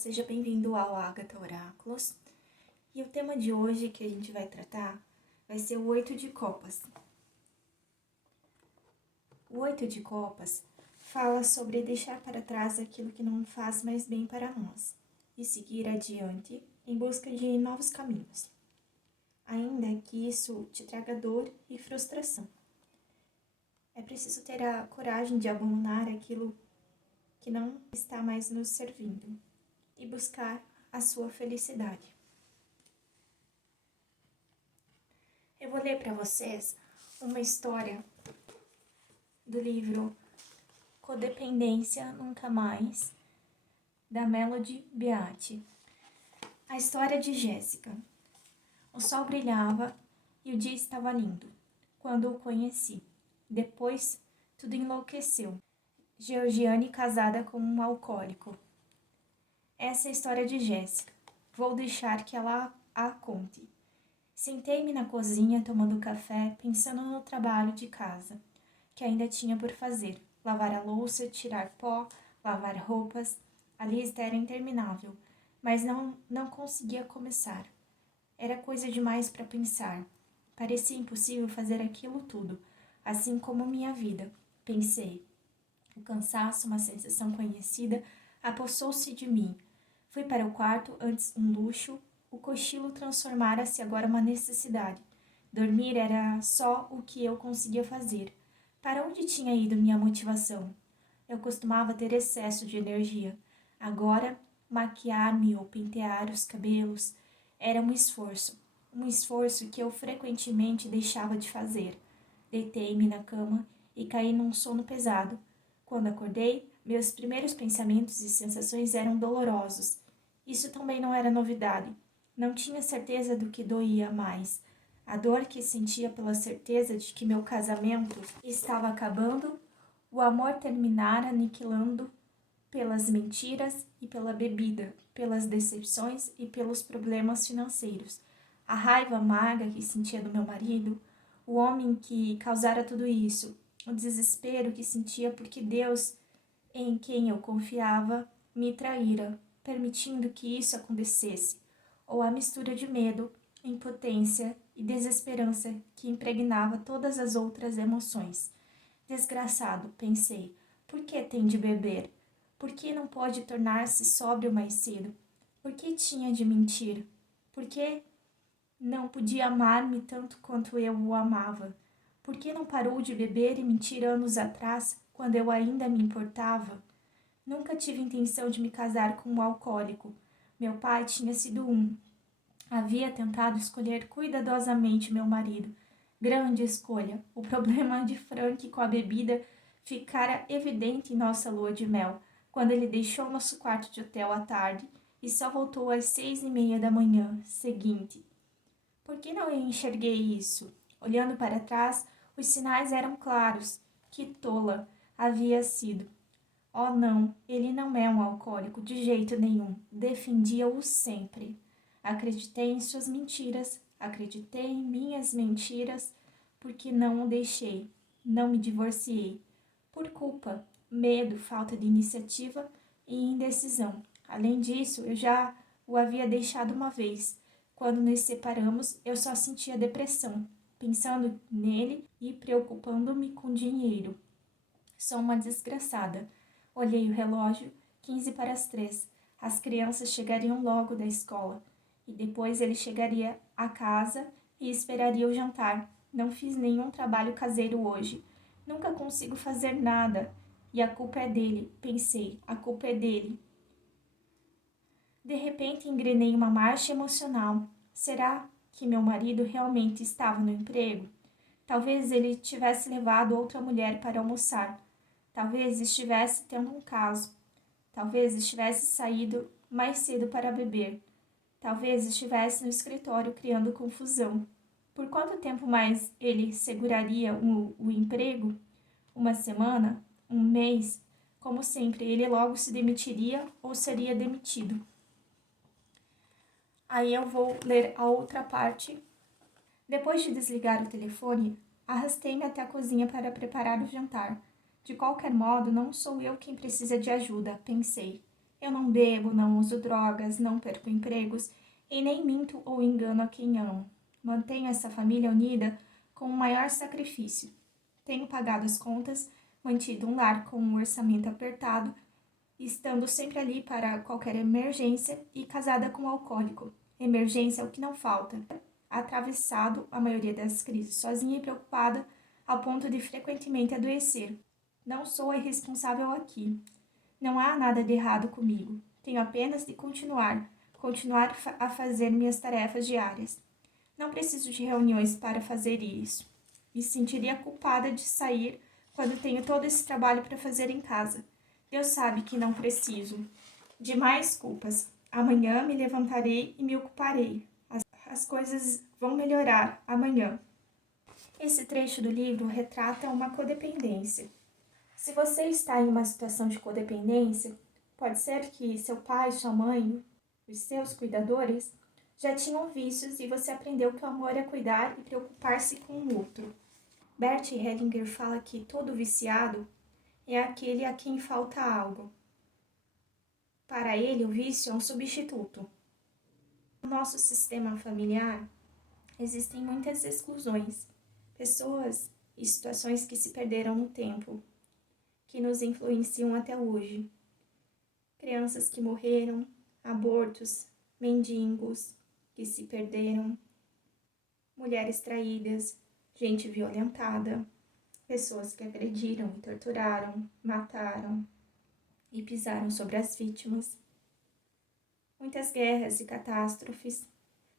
seja bem-vindo ao Ágata Oráculos. E o tema de hoje que a gente vai tratar vai ser o 8 de Copas. O 8 de Copas fala sobre deixar para trás aquilo que não faz mais bem para nós e seguir adiante em busca de novos caminhos, ainda que isso te traga dor e frustração. É preciso ter a coragem de abandonar aquilo que não está mais nos servindo e buscar a sua felicidade. Eu vou ler para vocês uma história do livro Codependência Nunca Mais, da Melody Beattie. A história de Jéssica. O sol brilhava e o dia estava lindo quando o conheci. Depois, tudo enlouqueceu. Georgiane casada com um alcoólico. Essa é a história de Jéssica. Vou deixar que ela a conte. Sentei-me na cozinha tomando café, pensando no trabalho de casa, que ainda tinha por fazer. Lavar a louça, tirar pó, lavar roupas. A lista era interminável, mas não conseguia começar. Era coisa demais para pensar. Parecia impossível fazer aquilo tudo, assim como minha vida. Pensei. O cansaço, uma sensação conhecida, apossou-se de mim. Fui para o quarto, antes um luxo, o cochilo transformara-se agora uma necessidade. Dormir era só o que eu conseguia fazer. Para onde tinha ido minha motivação? Eu costumava ter excesso de energia. Agora, maquiar-me ou pentear os cabelos era um esforço que eu frequentemente deixava de fazer. Deitei-me na cama e caí num sono pesado. Quando acordei, meus primeiros pensamentos e sensações eram dolorosos. Isso também não era novidade. Não tinha certeza do que doía mais. A dor que sentia pela certeza de que meu casamento estava acabando, o amor terminara aniquilando pelas mentiras e pela bebida, pelas decepções e pelos problemas financeiros. A raiva amarga que sentia do meu marido, o homem que causara tudo isso, o desespero que sentia porque Deus, em quem eu confiava, me traíra, permitindo que isso acontecesse, ou a mistura de medo, impotência e desesperança que impregnava todas as outras emoções. Desgraçado, pensei, por que tem de beber? Por que não pode tornar-se sóbrio mais cedo? Por que tinha de mentir? Por que não podia amar-me tanto quanto eu o amava? Por que não parou de beber e mentir anos atrás, quando eu ainda me importava? Nunca tive intenção de me casar com um alcoólico. Meu pai tinha sido um. Havia tentado escolher cuidadosamente meu marido. Grande escolha. O problema de Frank com a bebida ficara evidente em nossa lua de mel, quando ele deixou nosso quarto de hotel à tarde e só voltou às 6:30 da manhã seguinte. Por que não enxerguei isso? Olhando para trás, os sinais eram claros. Que tola havia sido. Oh, não, ele não é um alcoólico de jeito nenhum. Defendia-o sempre. Acreditei em suas mentiras, acreditei em minhas mentiras, porque não o deixei, não me divorciei. Por culpa, medo, falta de iniciativa e indecisão. Além disso, eu já o havia deixado uma vez. Quando nos separamos, eu só sentia depressão, pensando nele e preocupando-me com dinheiro. Sou uma desgraçada. Olhei o relógio, 15 para as 3. As crianças chegariam logo da escola. E depois ele chegaria à casa e esperaria o jantar. Não fiz nenhum trabalho caseiro hoje. Nunca consigo fazer nada. E a culpa é dele, pensei. A culpa é dele. De repente engrenei uma marcha emocional. Será que meu marido realmente estava no emprego? Talvez ele tivesse levado outra mulher para almoçar. Talvez estivesse tendo um caso. Talvez estivesse saído mais cedo para beber. Talvez estivesse no escritório criando confusão. Por quanto tempo mais ele seguraria o emprego? Uma semana? Um mês? Como sempre, ele logo se demitiria ou seria demitido. Aí eu vou ler a outra parte. Depois de desligar o telefone, arrastei-me até a cozinha para preparar o jantar. De qualquer modo, não sou eu quem precisa de ajuda, pensei. Eu não bebo, não uso drogas, não perco empregos e nem minto ou engano a quem amo. Mantenho essa família unida com o maior sacrifício. Tenho pagado as contas, mantido um lar com um orçamento apertado, estando sempre ali para qualquer emergência e casada com um alcoólico. Emergência é o que não falta. Atravessado a maioria das crises sozinha e preocupada ao ponto de frequentemente adoecer. Não sou a irresponsável aqui. Não há nada de errado comigo. Tenho apenas de continuar a fazer minhas tarefas diárias. Não preciso de reuniões para fazer isso. Me sentiria culpada de sair quando tenho todo esse trabalho para fazer em casa. Deus sabe que não preciso de mais culpas. Amanhã me levantarei e me ocuparei. As coisas vão melhorar amanhã. Esse trecho do livro retrata uma codependência. Se você está em uma situação de codependência, pode ser que seu pai, sua mãe, os seus cuidadores já tinham vícios e você aprendeu que o amor é cuidar e preocupar-se com o outro. Bert Hellinger fala que todo viciado é aquele a quem falta algo. Para ele, o vício é um substituto. No nosso sistema familiar, existem muitas exclusões, pessoas e situações que se perderam no tempo, que nos influenciam até hoje. Crianças que morreram, abortos, mendigos que se perderam, mulheres traídas, gente violentada, pessoas que agrediram e torturaram, mataram e pisaram sobre as vítimas. Muitas guerras e catástrofes.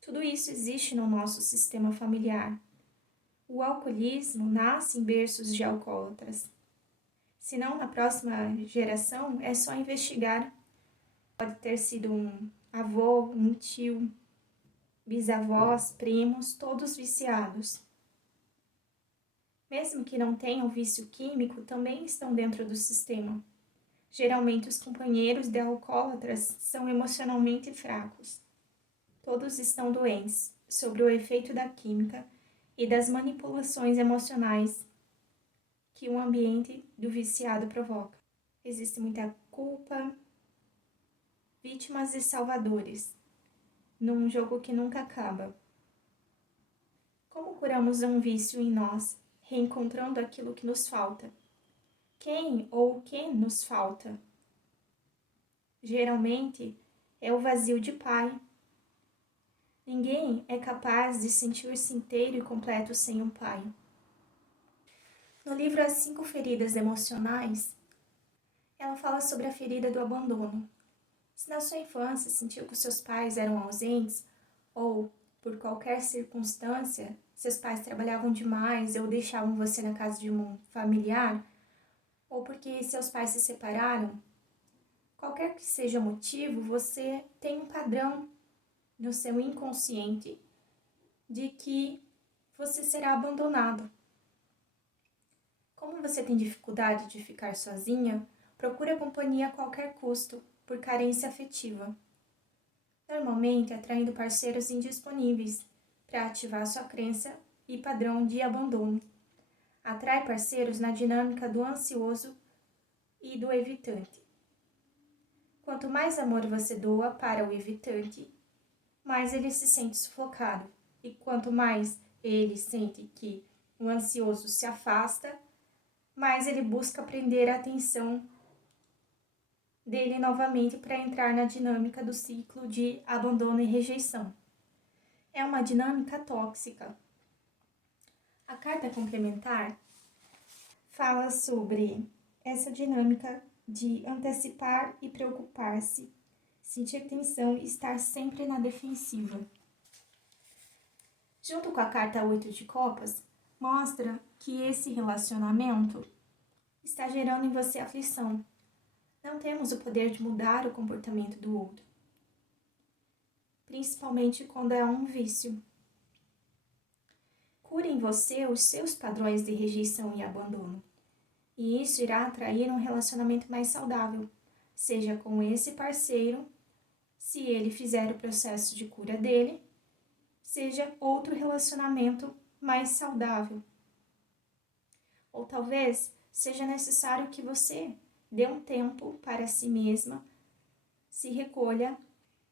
Tudo isso existe no nosso sistema familiar. O alcoolismo nasce em berços de alcoólatras. Se não, na próxima geração, é só investigar. Pode ter sido um avô, um tio, bisavós, primos, todos viciados. Mesmo que não tenham vício químico, também estão dentro do sistema. Geralmente, os companheiros de alcoólatras são emocionalmente fracos. Todos estão doentes sobre o efeito da química e das manipulações emocionais que o ambiente do viciado provoca. Existe muita culpa, vítimas e salvadores, num jogo que nunca acaba. Como curamos um vício em nós, reencontrando aquilo que nos falta? Quem ou o que nos falta? Geralmente é o vazio de pai. Ninguém é capaz de sentir-se inteiro e completo sem um pai. No livro As 5 Feridas Emocionais, ela fala sobre a ferida do abandono. Se na sua infância sentiu que seus pais eram ausentes, ou, por qualquer circunstância, seus pais trabalhavam demais ou deixavam você na casa de um familiar, ou porque seus pais se separaram, qualquer que seja o motivo, você tem um padrão no seu inconsciente de que você será abandonado. Como você tem dificuldade de ficar sozinha, procura companhia a qualquer custo, por carência afetiva. Normalmente atraindo parceiros indisponíveis para ativar sua crença e padrão de abandono. Atrai parceiros na dinâmica do ansioso e do evitante. Quanto mais amor você doa para o evitante, mais ele se sente sufocado. E quanto mais ele sente que o ansioso se afasta, mais ele busca prender a atenção dele novamente para entrar na dinâmica do ciclo de abandono e rejeição. É uma dinâmica tóxica. A carta complementar fala sobre essa dinâmica de antecipar e preocupar-se, sentir tensão e estar sempre na defensiva. Junto com a carta 8 de copas, mostra que esse relacionamento está gerando em você aflição. Não temos o poder de mudar o comportamento do outro, principalmente quando é um vício. Cure em você os seus padrões de rejeição e abandono, e isso irá atrair um relacionamento mais saudável, seja com esse parceiro, se ele fizer o processo de cura dele, seja outro relacionamento mais saudável. Ou talvez seja necessário que você dê um tempo para si mesma, se recolha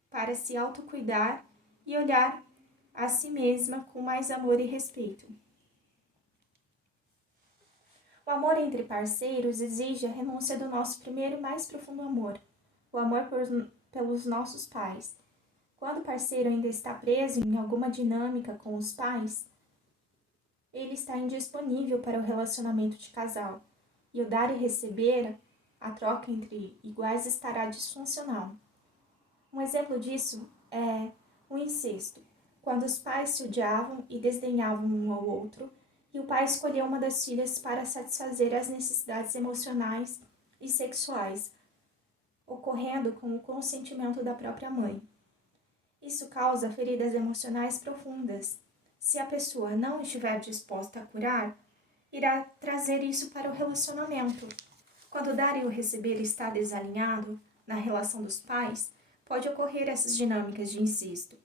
para se autocuidar e olhar a si mesma com mais amor e respeito. O amor entre parceiros exige a renúncia do nosso primeiro e mais profundo amor, o amor pelos nossos pais. Quando o parceiro ainda está preso em alguma dinâmica com os pais, ele está indisponível para o relacionamento de casal, e o dar e receber, a troca entre iguais, estará disfuncional. Um exemplo disso é o incesto, quando os pais se odiavam e desdenhavam um ao outro, e o pai escolheu uma das filhas para satisfazer as necessidades emocionais e sexuais, ocorrendo com o consentimento da própria mãe. Isso causa feridas emocionais profundas. Se a pessoa não estiver disposta a curar, irá trazer isso para o relacionamento. Quando o dar e o receber está desalinhado na relação dos pais, pode ocorrer essas dinâmicas de incesto.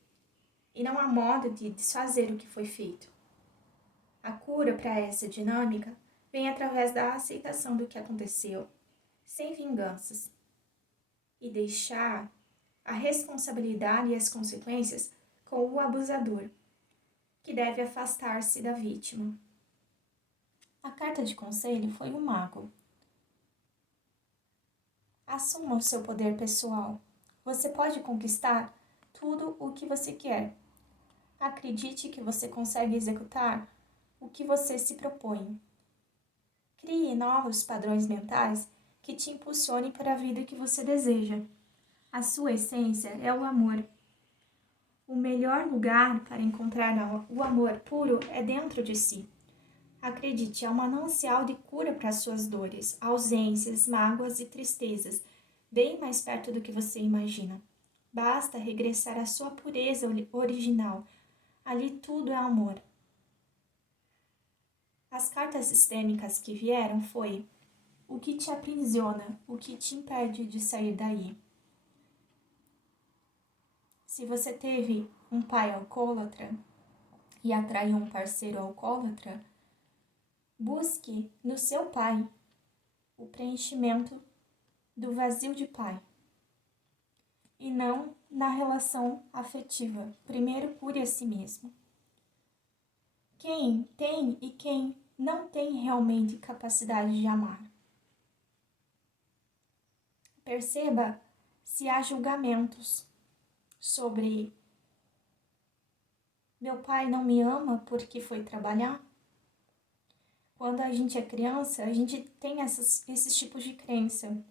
E não há modo de desfazer o que foi feito. A cura para essa dinâmica vem através da aceitação do que aconteceu, sem vinganças, e deixar a responsabilidade e as consequências com o abusador, que deve afastar-se da vítima. A carta de conselho foi o mago. Assuma o seu poder pessoal. Você pode conquistar tudo o que você quer. Acredite que você consegue executar o que você se propõe. Crie novos padrões mentais que te impulsionem para a vida que você deseja. A sua essência é o amor. O melhor lugar para encontrar o amor puro é dentro de si. Acredite, é um manancial de cura para suas dores, ausências, mágoas e tristezas, bem mais perto do que você imagina. Basta regressar à sua pureza original. Ali tudo é amor. As cartas sistêmicas que vieram foi: o que te aprisiona, o que te impede de sair daí. Se você teve um pai alcoólatra e atraiu um parceiro alcoólatra, busque no seu pai o preenchimento do vazio de pai e não na relação afetiva. Primeiro cure a si mesmo. Quem tem e quem não tem realmente capacidade de amar. Perceba se há julgamentos sobre: meu pai não me ama porque foi trabalhar. Quando a gente é criança, a gente tem esses tipos de crença.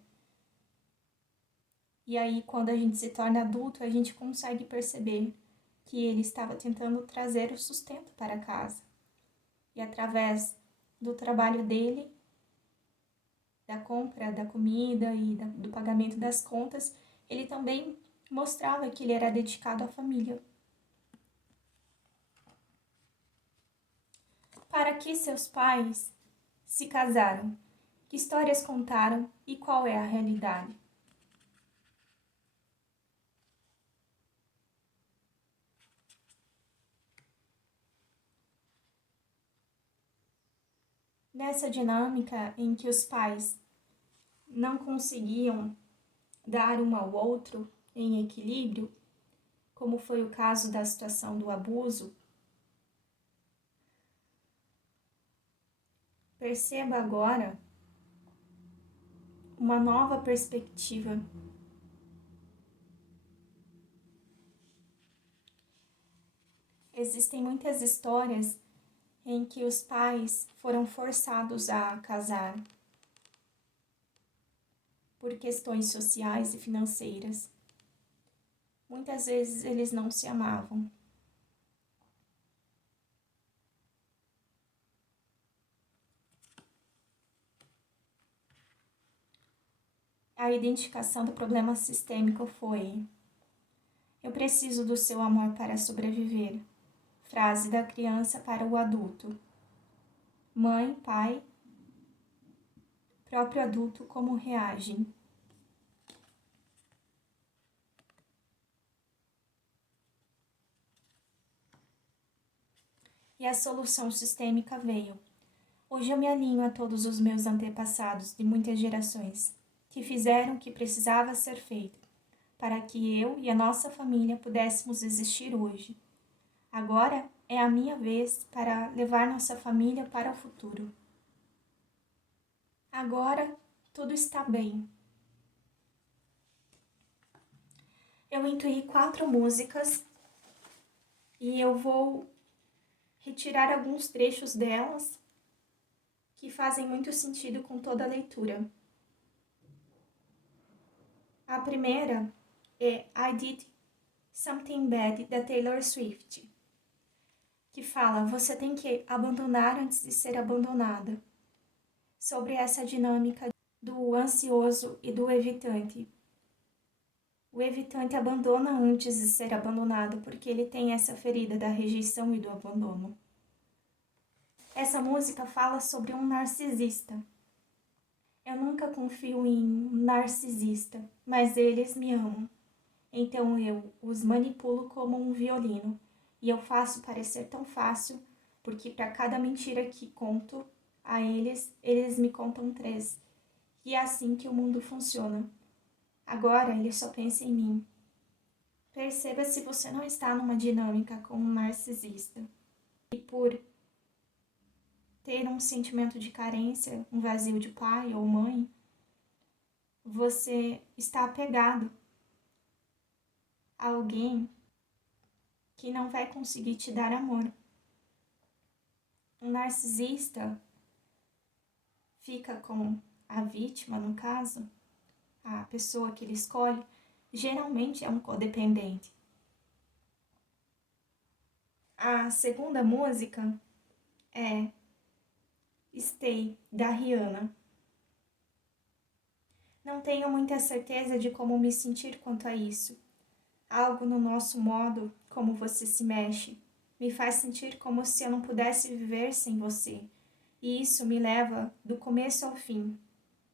E aí, quando a gente se torna adulto, a gente consegue perceber que ele estava tentando trazer o sustento para casa. E através do trabalho dele, da compra da comida e do pagamento das contas, ele também mostrava que ele era dedicado à família. Para que seus pais se casaram? Que histórias contaram e qual é a realidade? Nessa dinâmica em que os pais não conseguiam dar um ao outro em equilíbrio, como foi o caso da situação do abuso, perceba agora uma nova perspectiva. Existem muitas histórias em que os pais foram forçados a casar por questões sociais e financeiras. Muitas vezes eles não se amavam. A identificação do problema sistêmico foi: eu preciso do seu amor para sobreviver. Frase da criança para o adulto. Mãe, pai, próprio adulto, como reagem? E a solução sistêmica veio. Hoje eu me alinho a todos os meus antepassados de muitas gerações, que fizeram o que precisava ser feito, para que eu e a nossa família pudéssemos existir hoje. Agora é a minha vez para levar nossa família para o futuro. Agora tudo está bem. Eu intuí 4 músicas e eu vou retirar alguns trechos delas que fazem muito sentido com toda a leitura. A primeira é I Did Something Bad, da Taylor Swift, que fala: você tem que abandonar antes de ser abandonada. Sobre essa dinâmica do ansioso e do evitante. O evitante abandona antes de ser abandonado porque ele tem essa ferida da rejeição e do abandono. Essa música fala sobre um narcisista. Eu nunca confio em um narcisista, mas eles me amam. Então eu os manipulo como um violino e eu faço parecer tão fácil porque para cada mentira que conto a eles, eles me contam 3. E é assim que o mundo funciona. Agora ele só pensa em mim. Perceba se você não está numa dinâmica com um narcisista. E por ter um sentimento de carência, um vazio de pai ou mãe, você está apegado a alguém que não vai conseguir te dar amor. Um narcisista fica com a vítima, no caso, a pessoa que ele escolhe, geralmente é um codependente. A segunda música é Stay, da Rihanna. Não tenho muita certeza de como me sentir quanto a isso. Algo no nosso modo como você se mexe me faz sentir como se eu não pudesse viver sem você. E isso me leva do começo ao fim.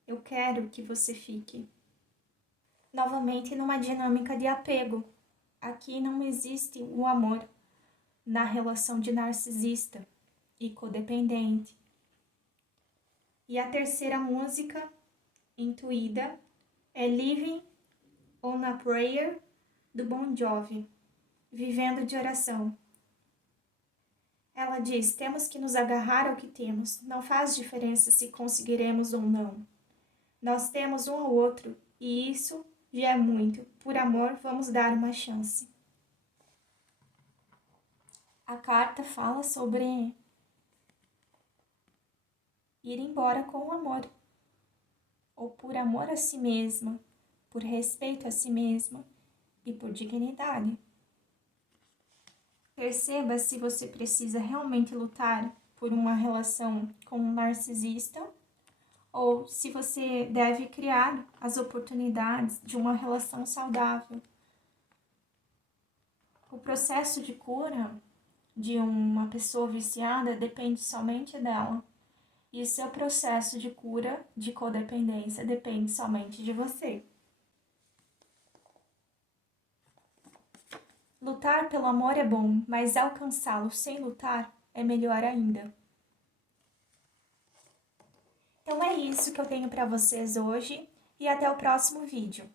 Eu quero que você fique. Novamente numa dinâmica de apego. Aqui não existe o amor na relação de narcisista e codependente. E a terceira música, intuída, é Living on a Prayer, do Bon Jovi, Vivendo de Oração. Ela diz: temos que nos agarrar ao que temos, não faz diferença se conseguiremos ou não. Nós temos um ao outro e isso já é muito. Por amor, vamos dar uma chance. A carta fala sobre ir embora com o amor, ou por amor a si mesma, por respeito a si mesma e por dignidade. Perceba se você precisa realmente lutar por uma relação com um narcisista ou se você deve criar as oportunidades de uma relação saudável. O processo de cura de uma pessoa viciada depende somente dela. E o seu processo de cura de codependência depende somente de você. Lutar pelo amor é bom, mas alcançá-lo sem lutar é melhor ainda. Então é isso que eu tenho para vocês hoje e até o próximo vídeo.